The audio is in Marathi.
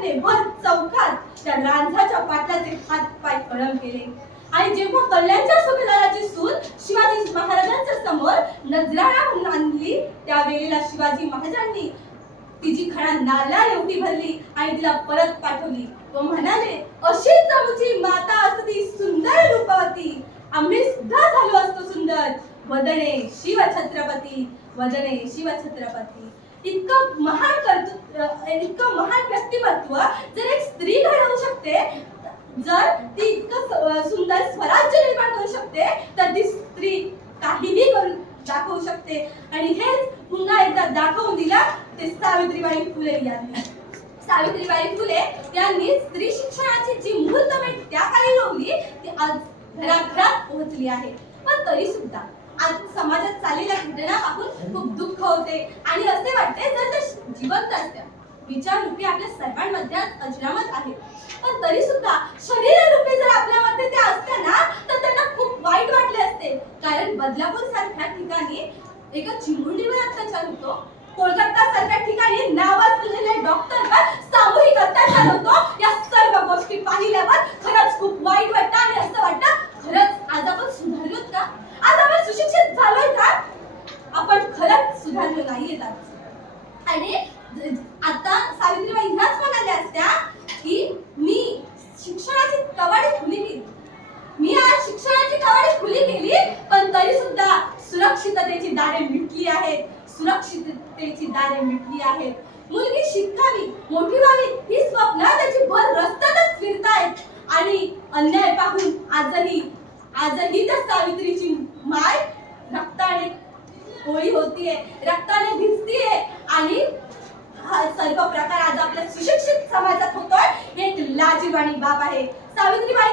शिवाजीराजांनी भर चौकात त्या रांझाच्या पाटलाचे हात पाय कळम केले आणि जेव्हा कल्याणच्या सुभेदाराची सून शिवाजी महाराजांच्या समोर नजराणा म्हणून आणली त्यावेळेला शिवाजी महाराजांनी तिची खळा नारळा एवढी भरली आणि तिला परत पाठवली व म्हणाले, अशीच आमची माता असती सुंदर रूपवती, आम्ही सुद्धा झालो असतो सुंदर, वदने शिवछत्रपती, वदने शिवछत्रपती. इतकं महान व्यक्तिमत्व जर एक स्त्री घडवू शकते, जर ती इतकं सुंदर स्वराज्य निर्माण करू शकते, तर ती स्त्री काहीही करून दाखवू शकते. आणि हेच पुन्हा एकदा दाखवून दिला ते सावित्रीबाई फुले यांनी. सावित्रीबाई फुले यांनी स्त्री शिक्षणाची जी मुहूर्तमेढ त्या काळी रोवली ती आज घराघरात पोहोचली आहे. पण तरी सुद्धा आज समाजात चाललेल्या घटना पाहून खूप दुःख होते आणि असे वाटते जर ते जिवंत असत्या. विचार रूपी आपल्या सर्वांमध्ये अजरामर आहे, पण तरी सुद्धा शरीर रूपी जर आपल्यामध्ये ते असते ना तर त्यांना खूप वाईट वाटले असते. कारण बदलापूर सारख्या ठिकाणी एका चिमुरडीवर अत्याचार होतो, कोलकाता सारख्या ठिकाणी नावाजलेले डॉक्टरवर सामूहिक अत्याचार होतो. या सर्व गोष्टी पाहिल्यावर खरंच खूप वाईट वाटतं आणि असं वाटतं खरंच आज आपण सुधारलोत का? आज आपण सुशिक्षित झालोय का? आपण खरंच सुधारलो नाहीये आज. आणि आता सावित्रीबाई ह्याच म्हणाल्या असत्या की मी शिक्षणाची कवाडी खुली केली, मी आज शिक्षणाची कवाडी खुली केली, पण तरी सुद्धा सुरक्षिततेची दारे मिटली आहेत, सुरक्षिततेची दारे मिटली आहेत. मुलगी शिकावी, मोठी व्हावी ही स्वप्न त्याची भर रस्त्यातच फिरतायत आणि अन्याय पाहून आजही त्या सावित्रीची माय रक्ताने होळी होतीये, रक्ताने भिजतीये आणि हा सर्व प्रकार आज आपल्या सुशिक्षित समाजात होतोय. हे एक लाजिरवाणी बाब आहे. सावित्रीबाई